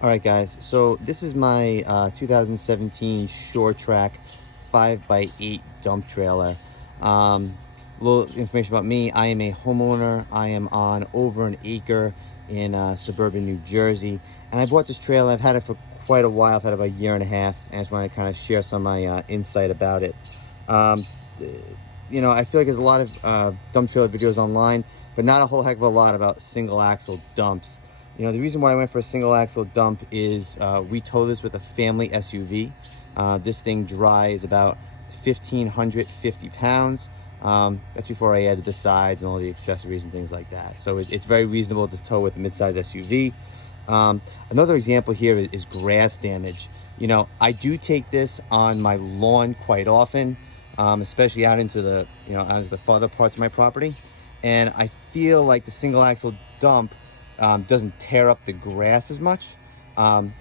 All right, guys. So this is my 2017 Short Track 5x8 dump trailer. Um, little information about me. I am a homeowner. I am on over an acre in suburban New Jersey. And I bought this trailer. I've had it for quite a while. I've had it about a year and a half. And I just want to kind of share some of my insight about it. Um, I feel like there's a lot of dump trailer videos online, but not a whole heck of a lot about single axle dumps. The reason why I went for a single axle dump is we tow this with a family SUV. This thing dries about 1,550 pounds. That's before I added the sides and all the accessories and things like that. So it's very reasonable to tow with a midsize SUV. Another example here is grass damage. I do take this on my lawn quite often, especially out into the farther parts of my property. And I feel like the single axle dump doesn't tear up the grass as much.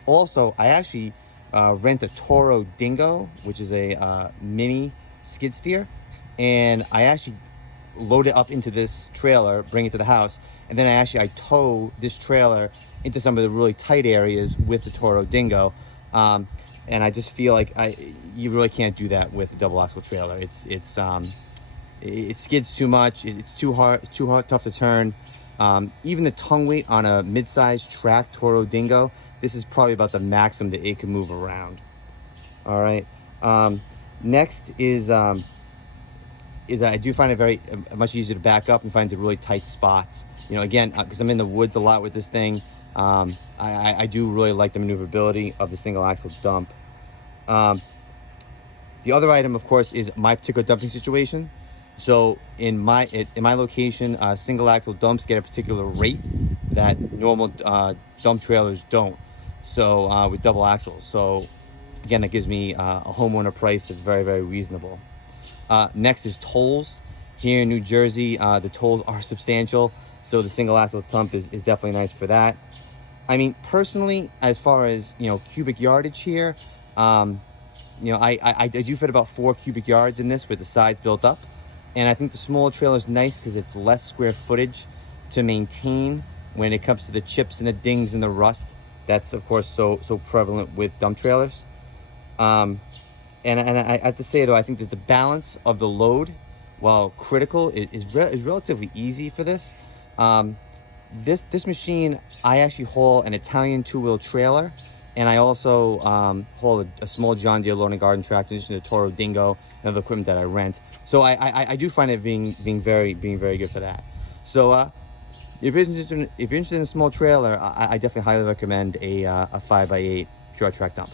Also, I actually rent a Toro Dingo, which is a mini skid steer, and I actually load it up into this trailer, bring it to the house, and then I tow this trailer into some of the really tight areas with the Toro Dingo. And I just feel like you really can't do that with a double axle trailer. It skids too much. It's too hard, tough to turn. Even the tongue weight on a mid-sized track Toro Dingo, this is probably about the maximum that it can move around. All right. Next is I do find it very much easier to back up and find the really tight spots. Again, because I'm in the woods a lot with this thing, I do really like the maneuverability of the single axle dump. The other item, of course, is my particular dumping situation. So in my location, single axle dumps get a particular rate that normal dump trailers don't. So with double axles, so again, that gives me a homeowner price that's very, very reasonable. Next is tolls. Here in New Jersey, the tolls are substantial, so the single axle dump is definitely nice for that. I mean, personally, as far as cubic yardage here, I do fit about 4 cubic yards in this with the sides built up. And I think the smaller trailer is nice because it's less square footage to maintain when it comes to the chips and the dings and the rust. That's, of course, so prevalent with dump trailers. And I have to say, though, I think that the balance of the load, while critical, is relatively easy for this. This machine, I actually haul an Italian 2-wheel trailer, and I also haul a small John Deere lawn and garden tractor, in addition to the Toro Dingo and other equipment that I rent. So I do find it being very good for that. So if you're interested in a small trailer, I definitely highly recommend a 5x8 short track dump.